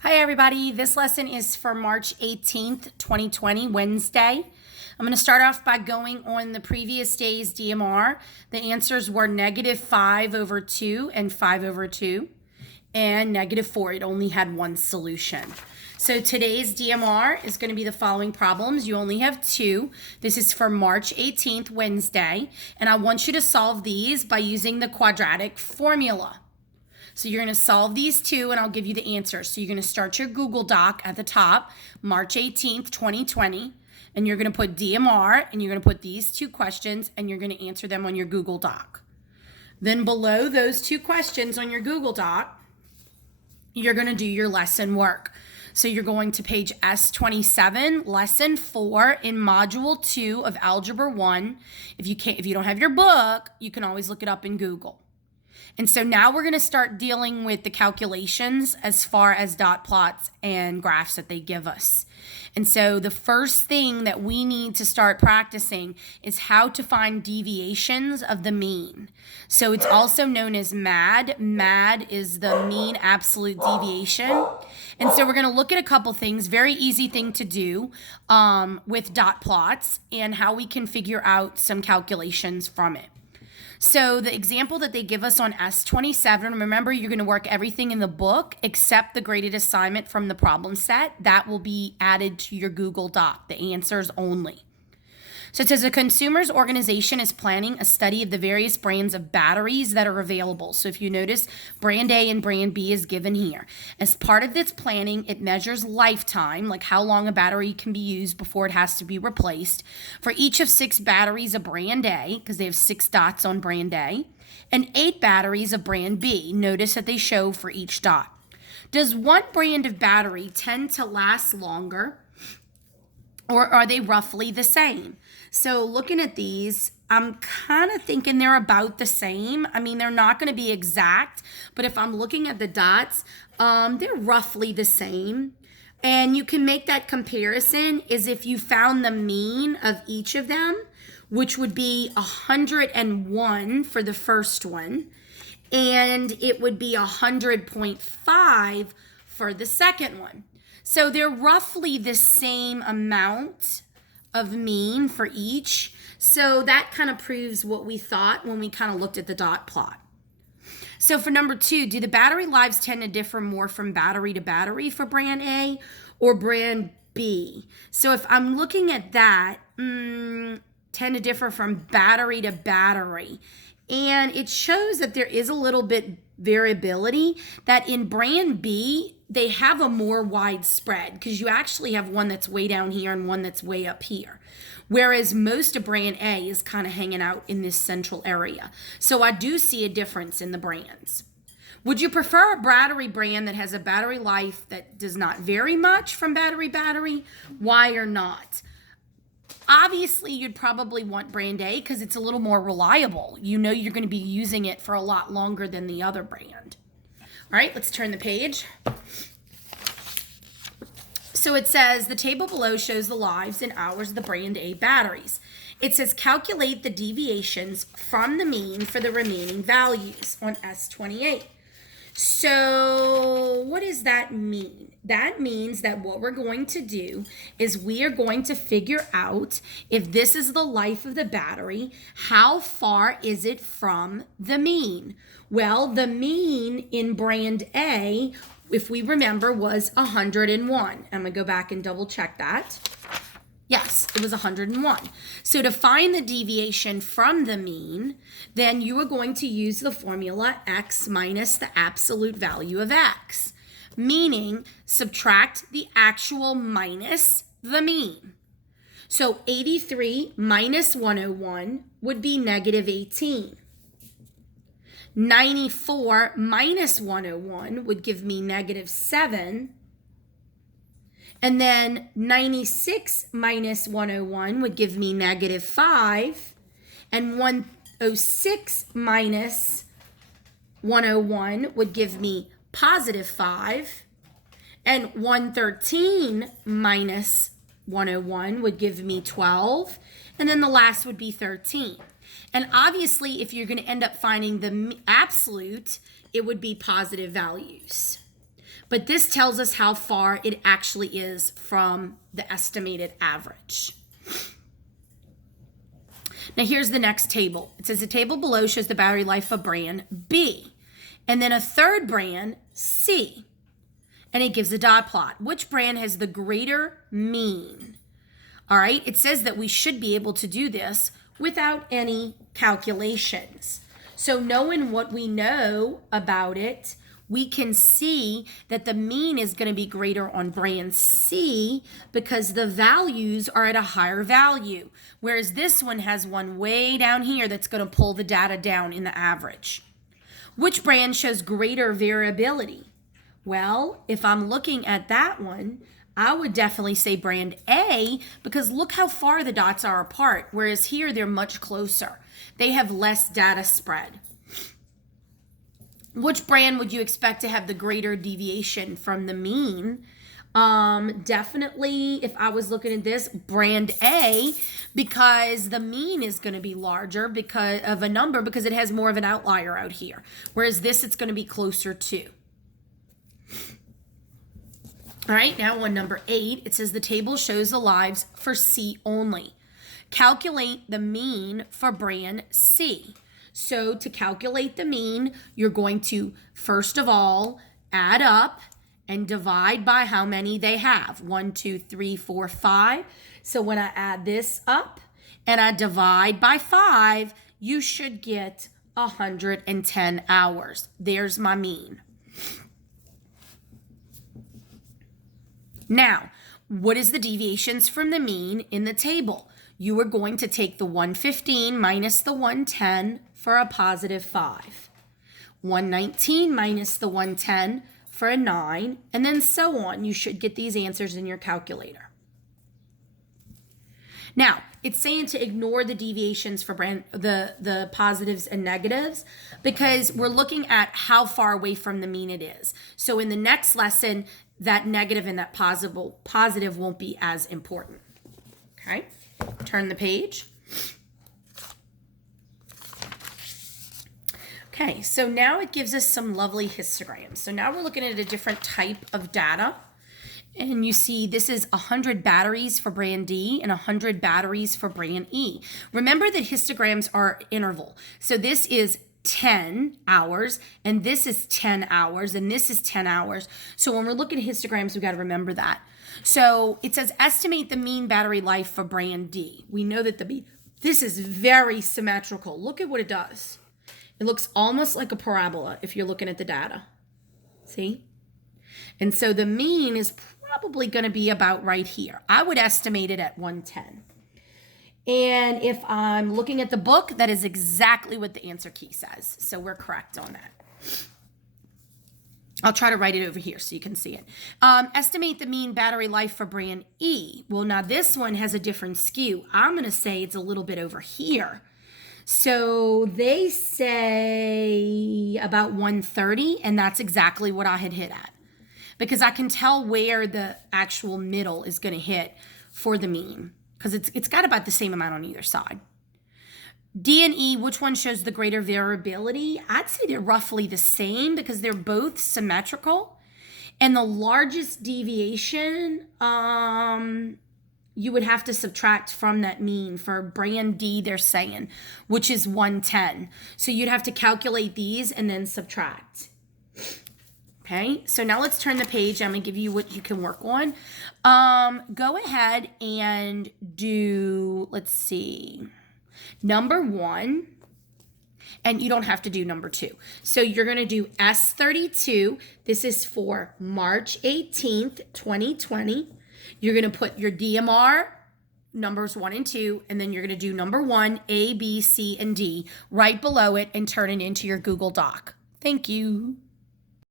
Hi everybody, this lesson is for March 18th, 2020, Wednesday. I'm going to start off by going on the previous day's DMR. The answers were -5/2 and 5/2 and -4. It only had one solution. So today's DMR is going to be the following problems. You only have two. This is for March 18th, Wednesday, and I want you to solve these by using the quadratic formula. So you're going to solve these two and I'll give you the answers. So you're going to start your Google Doc at the top, March 18th, 2020, and you're going to put DMR and you're going to put these two questions and you're going to answer them on your Google Doc. Then below those two questions on your Google Doc, you're going to do your lesson work. So you're going to page S27, lesson 4 in module 2 of Algebra 1. If you don't have your book, you can always look it up in Google. And so now we're going to start dealing with the calculations as far as dot plots and graphs that they give us. And so the first thing that we need to start practicing is how to find deviations of the mean. So it's also known as MAD. MAD is the mean absolute deviation. And so we're going to look at a couple things, very easy thing to do with dot plots and how we can figure out some calculations from it. So the example that they give us on S27, remember you're going to work everything in the book except the graded assignment from the problem set. That will be added to your Google Doc, the answers only. So it says a consumer's organization is planning a study of the various brands of batteries that are available. So if you notice, brand A and brand B is given here. As part of this planning, it measures lifetime, like how long a battery can be used before it has to be replaced, for each of 6 batteries of brand A, because they have 6 dots on brand A, and 8 batteries of brand B. Notice that they show for each dot. Does one brand of battery tend to last longer, or are they roughly the same? So looking at these, I'm kind of thinking they're about the same. I mean, they're not going to be exact, but if I'm looking at the dots, they're roughly the same. And you can make that comparison as if you found the mean of each of them, which would be 101 for the first one, and it would be 100.5 for the second one. So they're roughly the same amount of mean for each. So that kind of proves what we thought when we kind of looked at the dot plot. So for number 2, do the battery lives tend to differ more from battery to battery for brand A or brand B? So if I'm looking at that, tend to differ from battery to battery. And it shows that there is a little bit variability, that in brand B, they have a more widespread because you actually have one that's way down here and one that's way up here. Whereas most of brand A is kind of hanging out in this central area. So I do see a difference in the brands. Would you prefer a battery brand that has a battery life that does not vary much from battery to battery? Why or not? Obviously, you'd probably want brand A because it's a little more reliable. You know you're going to be using it for a lot longer than the other brand. All right, let's turn the page. So it says the table below shows the lives and hours of the brand A batteries. It says calculate the deviations from the mean for the remaining values on S28. So what does that mean? That means that what we're going to do is we are going to figure out if this is the life of the battery, how far is it from the mean? Well, the mean in brand A, if we remember, was 101. I'm going to go back and double check that. Yes, it was 101. So to find the deviation from the mean, then you are going to use the formula x minus the absolute value of x, meaning subtract the actual minus the mean. So 83 minus 101 would be -18. 94 minus 101 would give me -7. And then 96 minus 101 would give me -5. And 106 minus 101 would give me +5. And 113 minus 101 would give me 12. And then the last would be 13. And obviously, if you're going to end up finding the absolute, it would be positive values. But this tells us how far it actually is from the estimated average. Now here's the next table. It says the table below shows the battery life of brand B, and then a third brand, C. And it gives a dot plot. Which brand has the greater mean? All right, it says that we should be able to do this without any calculations. So knowing what we know about it, we can see that the mean is going to be greater on brand C because the values are at a higher value, whereas this one has one way down here that's going to pull the data down in the average. Which brand shows greater variability? Well, if I'm looking at that one, I would definitely say brand A because look how far the dots are apart, whereas here they're much closer. They have less data spread. Which brand would you expect to have the greater deviation from the mean? Definitely, if I was looking at this, brand A, because the mean is going to be larger because of a number because it has more of an outlier out here. Whereas this, it's going to be closer to. All right, now on number 8, it says the table shows the lives for C only. Calculate the mean for brand C. So to calculate the mean, you're going to, first of all, add up and divide by how many they have. 1, 2, 3, 4, 5. So when I add this up and I divide by 5, you should get 110 hours. There's my mean. Now, what is the deviations from the mean in the table? You are going to take the 115 minus the 110 for a positive 5. 119 minus the 110 for a 9, and then so on. You should get these answers in your calculator. Now, it's saying to ignore the deviations for the positives and negatives because we're looking at how far away from the mean it is. So in the next lesson, that negative and that positive won't be as important. Okay, turn the page. Okay, so now it gives us some lovely histograms. So now we're looking at a different type of data. And you see this is 100 batteries for brand D and 100 batteries for brand E. Remember that histograms are interval. So this is 10 hours, and this is 10 hours, and this is 10 hours. So when we're looking at histograms, we've got to remember that. So it says estimate the mean battery life for brand D. We know that this is very symmetrical. Look at what it does. It looks almost like a parabola if you're looking at the data. See? And so the mean is probably going to be about right here. I would estimate it at 110. And if I'm looking at the book, that is exactly what the answer key says. So we're correct on that. I'll try to write it over here so you can see it. Estimate the mean battery life for brand E. Well, now this one has a different skew. I'm going to say it's a little bit over here. So they say about 130, and that's exactly what I had hit at. Because I can tell where the actual middle is going to hit for the mean. Because it's got about the same amount on either side. D and E, which one shows the greater variability? I'd say they're roughly the same because they're both symmetrical. And the largest deviation, you would have to subtract from that mean for brand D, they're saying, which is 110. So you'd have to calculate these and then subtract. Okay, so now let's turn the page. I'm going to give you what you can work on. Go ahead and do, let's see, number 1. And you don't have to do number 2. So you're going to do S32. This is for March 18th, 2020. You're going to put your DMR, numbers 1 and 2, and then you're going to do number 1, A, B, C, and D right below it and turn it into your Google Doc. Thank you.